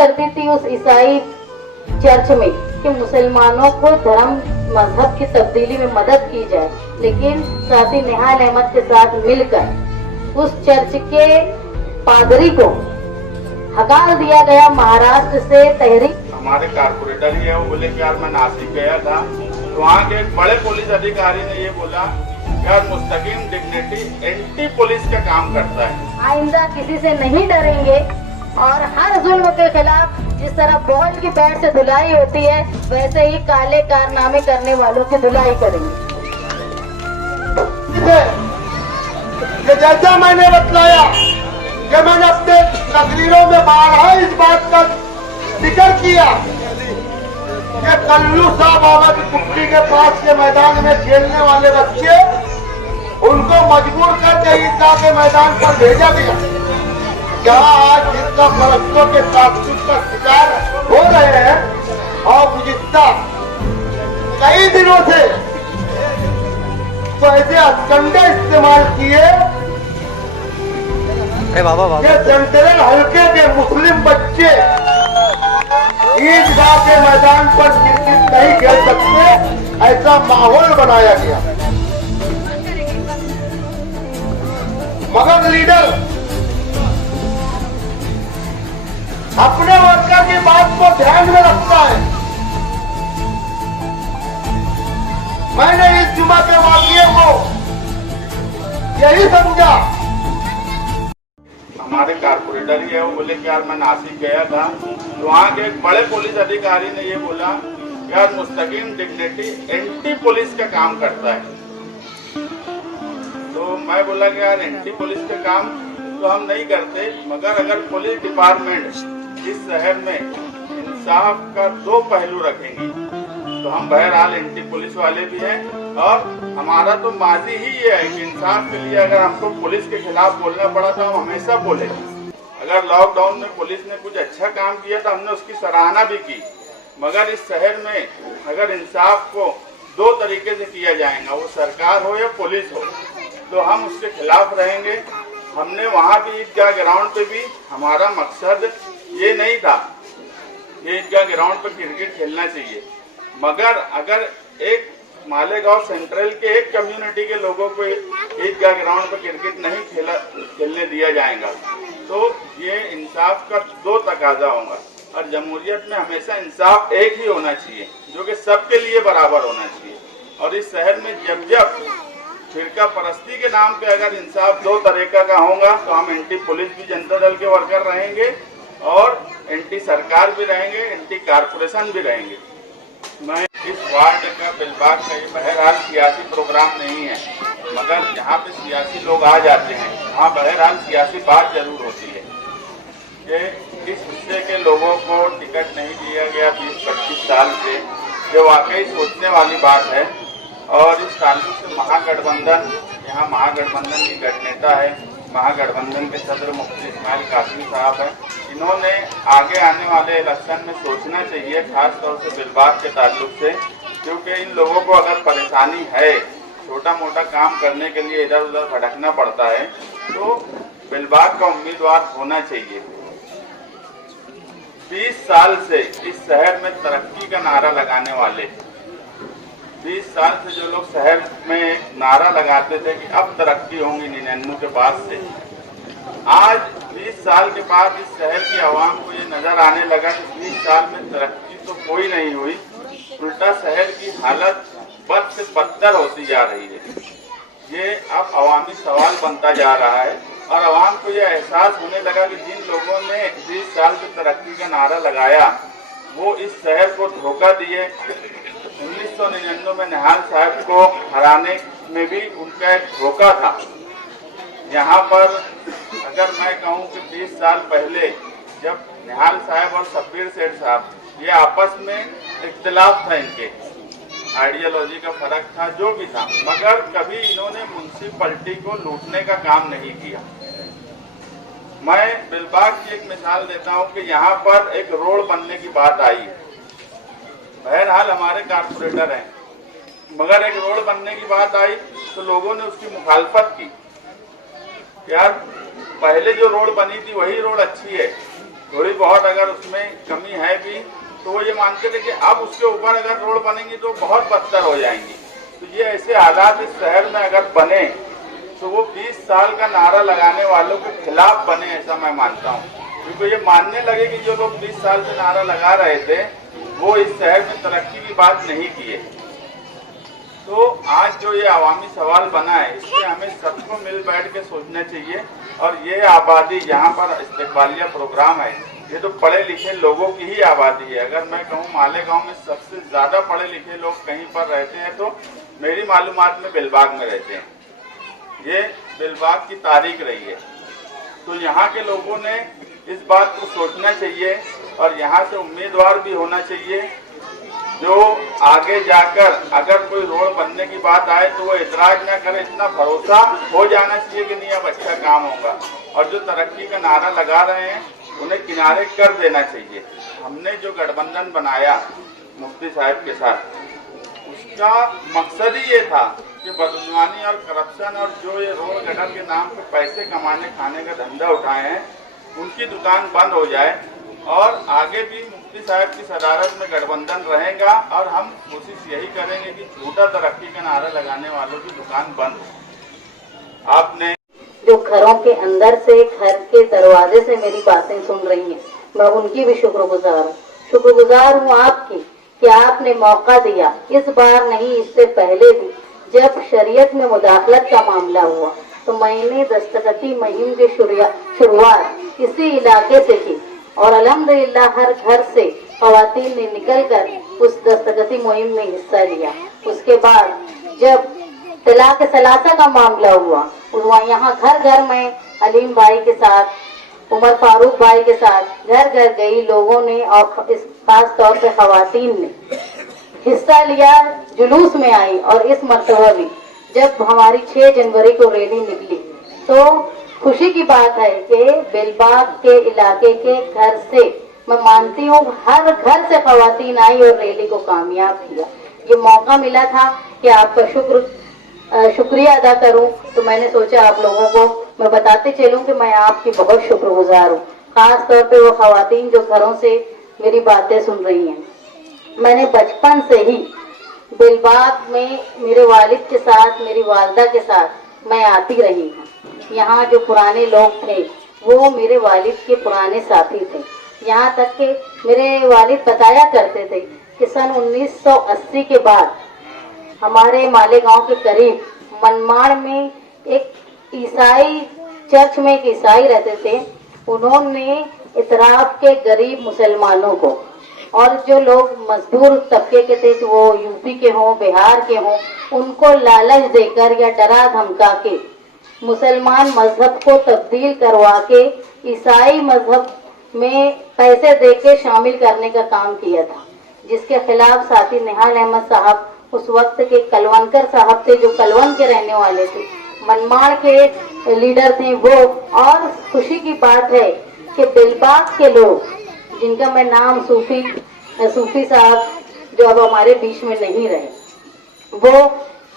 करती थी उस ईसाई चर्च में कि मुसलमानों को धर्म मजहब की तब्दीली में मदद की जाए, लेकिन साथी निहाल अहमद के साथ मिलकर उस चर्च के पादरी को हकाल दिया गया महाराष्ट्र से तहरीक। हमारे कारपोरेटर ही है, वो बोले कि यार मैं नासिक गया था तो वहाँ के एक बड़े पुलिस अधिकारी ने ये बोला यार मुस्तकीम डिग्निटी एंटी पुलिस का काम करता है। आइंदा किसी से नहीं डरेंगे और हर जुल्म के खिलाफ जिस तरह बॉल की बैट से धुलाई होती है वैसे ही काले कारनामे करने वालों की धुलाई करेंगे। जैसा मैंने बतलाया कि मैंने अपने तकरीरों में बारहा इस बात का जिक्र किया कि कल्लू साहब बाबा की कुट्टी के पास के मैदान में खेलने वाले बच्चे उनको मजबूर करके ईदगाह के मैदान पर भेजा गया, जहाँ आज जिसका परस्तों के ताक़ुब का शिकार हो रहे हैं और गुज़िश्ता कई दिनों से तो ऐसे हथकंडे इस्तेमाल किए कि सेंट्रल हल्के के मुस्लिम बच्चे ईदगाह के मैदान पर क्रिकेट नहीं खेल सकते, ऐसा माहौल बनाया गया। मगर लीडर अपने वर्कर की बात को ध्यान में रखता है। मैंने इस जुमा के वाक़ये को यही समझा। हमारे कारपोरेटर ही है, वो बोले कि यार मैं नासिक गया था तो वहाँ के एक बड़े पुलिस अधिकारी ने ये बोला यार मुस्तकीम डिग्निटी एंटी पुलिस का काम करता है। तो मैं बोला कि यार एंटी पुलिस का काम तो हम नहीं करते, मगर अगर पुलिस डिपार्टमेंट इस शहर में इंसाफ का दो पहलू रखेंगी तो हम बहरहाल एंटी पुलिस वाले भी हैं और हमारा तो माजी ही ये है कि इंसाफ के लिए अगर हमको पुलिस के खिलाफ बोलना पड़ा तो हम हमेशा बोले। अगर लॉकडाउन में पुलिस ने कुछ अच्छा काम किया तो हमने उसकी सराहना भी की, मगर इस शहर में अगर इंसाफ को दो तरीके से किया जाएगा, वो सरकार हो या पुलिस हो, तो हम उसके खिलाफ रहेंगे। हमने वहाँ भी ईदगाह ग्राउंड पे भी हमारा मकसद ये नहीं था कि ईदगाह ग्राउंड पर क्रिकेट खेलना चाहिए, मगर अगर एक मालेगांव सेंट्रल के एक कम्युनिटी के लोगों को ईदगाह ग्राउंड पर क्रिकेट नहीं खेलने दिया जाएगा तो ये इंसाफ का दो तकाजा होगा। और जमहूरियत में हमेशा इंसाफ एक ही होना चाहिए जो कि सबके लिए बराबर होना चाहिए। और इस शहर में जब जब फिरका परस्ती के नाम पे अगर इंसाफ दो तरीका का होगा तो हम एंटी पुलिस भी जनता दल के वर्कर रहेंगे और एंटी सरकार भी रहेंगे, एंटी कारपोरेशन भी रहेंगे। मैं इस वार्ड का बिलबाग का ये बहरहाल सियासी प्रोग्राम नहीं है, मगर जहाँ पे सियासी लोग आ जाते हैं वहाँ बहरहाल सियासी बात जरूर होती है कि इस हिस्से के लोगों को टिकट नहीं दिया गया 20-25 साल से, जो वाकई सोचने वाली बात है। और इस ताल्लुक से महागठबंधन, यहाँ महागठबंधन की गठनेता है, महागठबंधन के सदर मुफ्ती इस्माइल कासमी साहब हैं। इन्होंने आगे आने वाले इलेक्शन में सोचना चाहिए, खास तौर से बिलबाग के ताल्लुक से, क्योंकि इन लोगों को अगर परेशानी है, छोटा मोटा काम करने के लिए इधर उधर भटकना पड़ता है, तो बिलबाग का उम्मीदवार होना चाहिए। 20 साल से इस शहर में तरक्की का नारा लगाने वाले, 20 साल से जो लोग शहर में नारा लगाते थे कि अब तरक्की होंगी 99 के बाद से, आज 20 साल के बाद इस शहर की आवाम को ये नजर आने लगा कि 20 साल में तरक्की तो कोई नहीं हुई, उल्टा शहर की हालत बद से बदतर होती जा रही है। ये अब अवामी सवाल बनता जा रहा है और आवाम को ये एहसास होने लगा कि जिन लोगों ने 20 साल की तरक्की का नारा लगाया वो इस शहर को धोखा दिए। 1999 में निहाल साहब को हराने में भी उनका एक धोखा था। यहाँ पर अगर मैं कहूँ कि 20 साल पहले जब निहाल साहब और शब्बीर सेठ साहब ये आपस में इख्तिलाफ था, इनके आइडियोलॉजी का फर्क था, जो भी था, मगर कभी इन्होंने म्युनिसिपैलिटी को लूटने का काम नहीं किया। मैं बिलबाग की एक मिसाल देता हूँ कि यहाँ पर एक रोड बनने की बात आई, बहरहाल हमारे कारपोरेटर हैं, मगर एक रोड बनने की बात आई तो लोगों ने उसकी मुखालफत की। यार पहले जो रोड बनी थी वही रोड अच्छी है, थोड़ी बहुत अगर उसमें कमी है भी तो वो ये मानते थे कि अब उसके ऊपर अगर रोड बनेंगी तो बहुत बदतर हो जाएंगी। तो ये ऐसे हालात इस शहर में अगर बने तो वो 20 साल का नारा लगाने वालों के खिलाफ बने, ऐसा मैं मानता हूँ। क्योंकि ये मानने लगे कि जो लोग 20 साल से नारा लगा रहे थे वो इस शहर में तरक्की की बात नहीं किए। तो आज जो ये अवामी सवाल बना है इससे हमें सबको मिल बैठ के सोचना चाहिए। और ये आबादी यहाँ पर इस्तेकबालिया प्रोग्राम है, ये तो पढ़े लिखे लोगों की ही आबादी है। अगर मैं कहूँ मालेगांव में सबसे ज़्यादा पढ़े लिखे लोग कहीं पर रहते हैं तो मेरी मालूमात में बेलबाग में रहते हैं। ये बेलबाग की तारीख रही है। तो यहाँ के लोगों ने इस बात को सोचना चाहिए और यहाँ से उम्मीदवार भी होना चाहिए जो आगे जाकर अगर कोई रोड बनने की बात आए तो वो इतराज ना करे। इतना भरोसा हो जाना चाहिए कि नहीं अब अच्छा काम होगा। और जो तरक्की का नारा लगा रहे हैं उन्हें किनारे कर देना चाहिए। हमने जो गठबंधन बनाया मुफ्ती साहब के साथ, उसका मकसद ही ये था कि बदगुमानी और करप्शन और जो ये रोड गटर के नाम पे पैसे कमाने खाने का धंधा उठाए हैं उनकी दुकान बंद हो जाए। और आगे भी मुफ्ती साहब की सदारत में गठबंधन रहेगा और हम कोशिश यही करेंगे कि झूठा तरक्की का नारा लगाने वालों की दुकान बंद हो। आपने जो घरों के अंदर से, घर के दरवाजे से मेरी बातें सुन रही हैं, मैं उनकी भी शुक्रगुजार हूँ आपकी कि आपने मौका दिया। इस बार नहीं, इससे पहले भी जब शरीयत में मुदाखलत का मामला हुआ तो मैंने दस्तखती मुहिम की शुरुआत इसी इलाके से की और अल्हम्दुलिल्लाह हर घर से ख़वातीन ने निकलकर उस दस्तखती मुहिम में हिस्सा लिया। उसके बाद जब तलाक सलासा का मामला हुआ, यहाँ घर घर में अलीम भाई के साथ, उमर फारूक भाई के साथ घर घर गई लोगों ने और इस खास तौर पे ख़वातीन ने हिस्सा लिया, जुलूस में आई। और इस मरतबा भी जब हमारी 6 जनवरी को रैली निकली तो खुशी की बात है कि बेलबाग के इलाके के घर से, मैं मानती हूँ हर घर से ख़वातीन आई और रैली को कामयाब किया। ये मौका मिला था कि आपका शुक्रिया अदा करूं, तो मैंने सोचा आप लोगों को मैं बताते चलूं कि मैं आपकी बहुत शुक्रगुजार हूँ। खास तौर पे वो ख़वातीन जो घरों से मेरी बातें सुन रही हैं। मैंने बचपन से ही बेलबाग में मेरे वालिद के साथ, मेरी वालदा के साथ मैं आती रही हूँ। यहाँ जो पुराने लोग थे वो मेरे वालिद के पुराने साथी थे। यहाँ तक कि मेरे वालिद बताया करते थे कि सन 1980 के बाद हमारे मालेगांव के करीब मनमाड़ में एक ईसाई चर्च में एक ईसाई रहते थे। उन्होंने इतराब के गरीब मुसलमानों को और जो लोग मजदूर तबके के थे, वो यूपी के हों, बिहार के हों, उनको लालच देकर या डरा धमका के मुसलमान मजहब को तब्दील करवा के ईसाई मजहब में पैसे देके शामिल करने का काम किया था, जिसके खिलाफ साथी निहाल अहमद साहब उस वक्त के कलवनकर साहब थे, जो कलवन के रहने वाले थे, मनमाड़ के लीडर थे वो। और खुशी की बात है कि बेलबाग के लोग, जिनका मैं नाम सूफी साहब जो अब हमारे बीच में नहीं रहे, वो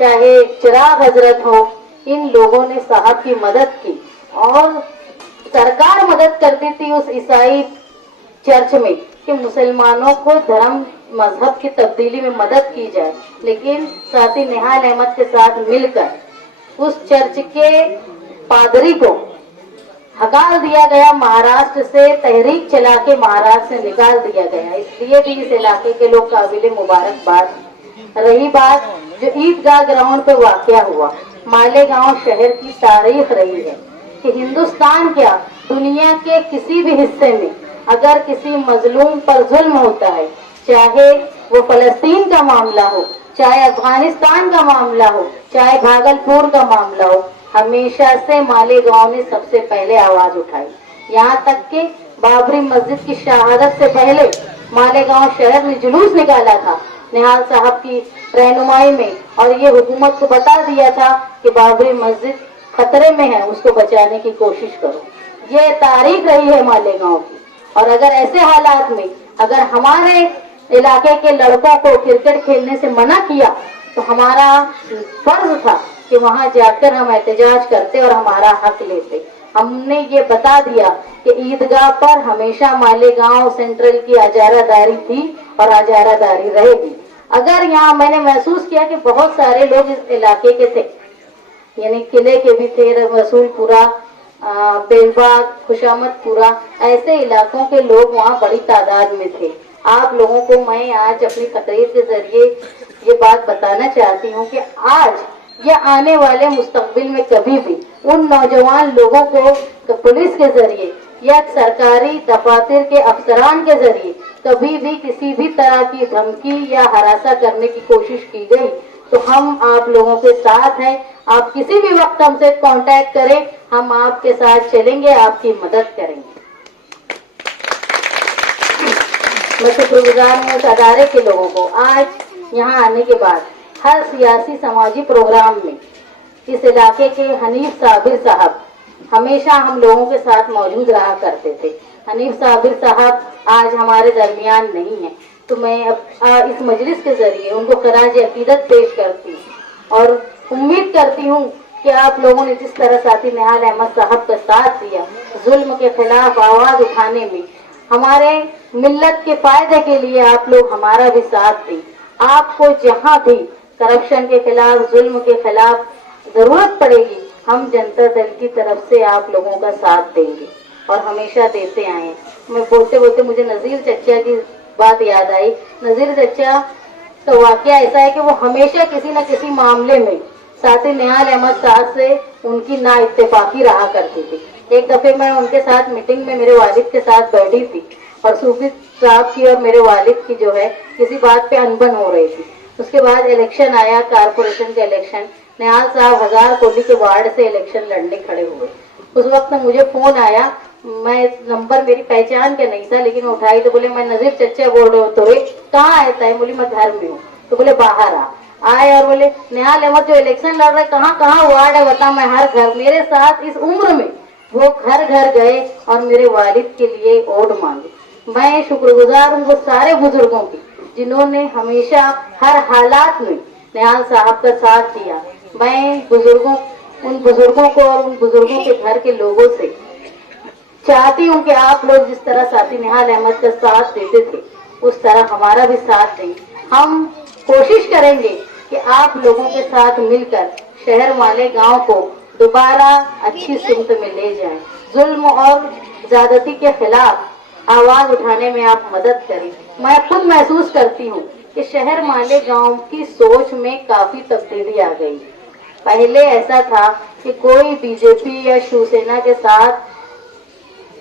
चाहे चिराग हजरत हो, इन लोगों ने साहब की मदद की। और सरकार मदद करती थी उस ईसाई चर्च में कि मुसलमानों को धर्म मजहब की तब्दीली में मदद की जाए, लेकिन साथी निहाल अहमद के साथ मिलकर उस चर्च के पादरी को हकाल दिया गया महाराष्ट्र से, तहरीक चला के महाराष्ट्र से निकाल दिया गया। इसलिए भी इस इलाके के लोग काबिल मुबारकबाद। रही बात जो ईदगाह ग्राउंड पे वाकया हुआ, मालेगांव शहर की तारीख रही है कि हिंदुस्तान क्या दुनिया के किसी भी हिस्से में अगर किसी मजलूम पर जुल्म होता है, चाहे वो फलस्तीन का मामला हो, चाहे अफगानिस्तान का मामला हो, चाहे भागलपुर का मामला हो, हमेशा से मालेगांव ने सबसे पहले आवाज उठाई। यहाँ तक कि बाबरी मस्जिद की शहादत से पहले मालेगांव शहर ने जुलूस निकाला था निहाल साहब की रहनुमाई में, और ये हुकूमत को बता दिया था कि बाबरी मस्जिद खतरे में है, उसको बचाने की कोशिश करो। ये तारीख रही है मालेगांव की। और अगर ऐसे हालात में अगर हमारे इलाके के लड़कों को क्रिकेट खेलने से मना किया तो हमारा फर्ज था कि वहां जाकर हम एहतजाज करते और हमारा हक लेते। हमने ये बता दिया कि ईदगाह पर हमेशा मालेगांव सेंट्रल की हजारादारी थी और हजारादारी रहेगी। अगर यहाँ मैंने महसूस किया कि बहुत सारे लोग इस इलाके के थे, यानी किले के भी थे, रसूलपुरा, बेलबाग, खुशामदपुरा, ऐसे इलाकों के लोग वहाँ बड़ी तादाद में थे। आप लोगों को मैं आज अपनी तकरीर के जरिए ये बात बताना चाहती हूँ कि आज या आने वाले मुस्तकबिल में कभी भी उन नौजवान लोगों को पुलिस के जरिए या सरकारी दफातर के अफसरान के जरिए कभी भी किसी भी तरह की धमकी या हरासा करने की कोशिश की गई तो हम आप लोगों के साथ हैं। आप किसी भी वक्त हमसे कांटेक्ट करें, हम आपके साथ चलेंगे, आपकी मदद करेंगे। मैं शुक्रगुजार हूँ उस अदारे के लोगों को। आज यहाँ आने के बाद हर सियासी समाजी प्रोग्राम में इस इलाके के हनीफ साबिर साहब हमेशा हम लोगों के साथ मौजूद रहा करते थे। हनीफ साबिर साहब आज हमारे दरमियान नहीं है, तो मैं अब इस मजलिस के जरिए उनको खराज अकीदत पेश करती हूँ और उम्मीद करती हूँ कि आप लोगों ने जिस तरह साथी निहाल अहमद साहब का साथ दिया जुल्म के खिलाफ आवाज उठाने में, हमारे मिल्लत के फायदे के लिए आप लोग हमारा भी साथ दें। आपको जहाँ भी करप्शन के खिलाफ, जुल्म के खिलाफ जरूरत पड़ेगी, हम जनता दल की तरफ से आप लोगों का साथ देंगे और हमेशा देते आए हैं। मैं बोलते बोलते मुझे नजीर चचा की बात याद आई। नजीर चचा तो वाकया ऐसा है कि वो हमेशा किसी न किसी मामले में साथी निहाल अहमद साहब से उनकी ना इत्तेफाकी रहा करती थी। एक दफे मैं उनके साथ मीटिंग में मेरे वालिद के साथ बैठी थी और सूफी साहब की और मेरे वालिद की जो है किसी बात पे अनबन हो रही थी। उसके बाद इलेक्शन आया, कारपोरेशन का इलेक्शन। निहाल साहब हजार कोली के वार्ड से इलेक्शन लड़ने खड़े हुए। उस वक्त मुझे फोन आया, मैं नंबर मेरी पहचान का नहीं था लेकिन उठाई तो बोले मैं नजीर चचा बोल रहे हो। तो कहाँ आता है? बोली मैं घर में हूँ। तो बोले बाहर आए और बोले निहाल अहमद जो इलेक्शन लड़ रहे कहाँ कहाँ वार्ड है बता, मैं हर घर। मेरे साथ इस उम्र में वो घर घर गए और मेरे वालिद के लिए वोट मांगे। मैं शुक्रगुजार हूँ वो सारे बुजुर्गों की जिन्होंने हमेशा हर हालात में निहाल साहब का साथ दिया। मैं उन बुजुर्गों को और उन बुजुर्गों के घर के लोगों से चाहती हूँ कि आप लोग जिस तरह साथी निहाल अहमद का साथ देते थे उस तरह हमारा भी साथ दें। हम कोशिश करेंगे कि आप लोगों के साथ मिलकर शहर वाले गांव को दोबारा अच्छी सिमत में ले जाएं। जुल्म और ज्यादती के खिलाफ आवाज उठाने में आप मदद करें। मैं खुद महसूस करती हूँ कि शहर माले गांव की सोच में काफी तब्दीली आ गई। पहले ऐसा था कि कोई बीजेपी या शिवसेना के साथ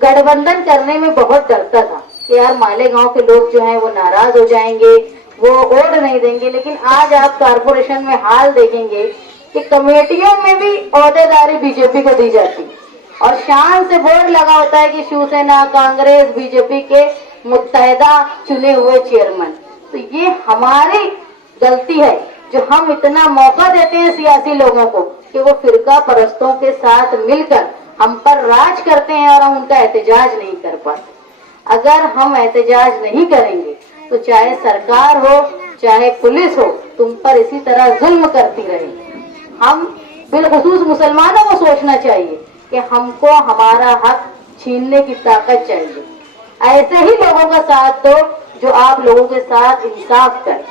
गठबंधन करने में बहुत डरता था कि यार मालेगांव के लोग जो हैं वो नाराज हो जाएंगे, वो वोट नहीं देंगे। लेकिन आज आप कारपोरेशन में हाल देखेंगे कि कमेटियों में भी ओहदेदारी बीजेपी को दी जाती और शान से बोर्ड लगा होता है कि शिवसेना, कांग्रेस, बीजेपी के मुत्तहदा चुने हुए चेयरमैन। तो ये हमारी गलती है जो हम इतना मौका देते हैं सियासी लोगों को कि वो फिरका परस्तों के साथ मिलकर हम पर राज करते हैं और हम उनका एहतजाज नहीं कर पाते। अगर हम एहतजाज नहीं करेंगे तो चाहे सरकार हो चाहे पुलिस हो तुम पर इसी तरह जुल्म करती रहेगी। हम बिलखुसूस मुसलमानों को सोचना चाहिए कि हमको हमारा हक छीनने की ताकत चाहिए। ऐसे ही लोगों का साथ दो जो आप लोगों के साथ इंसाफ करें।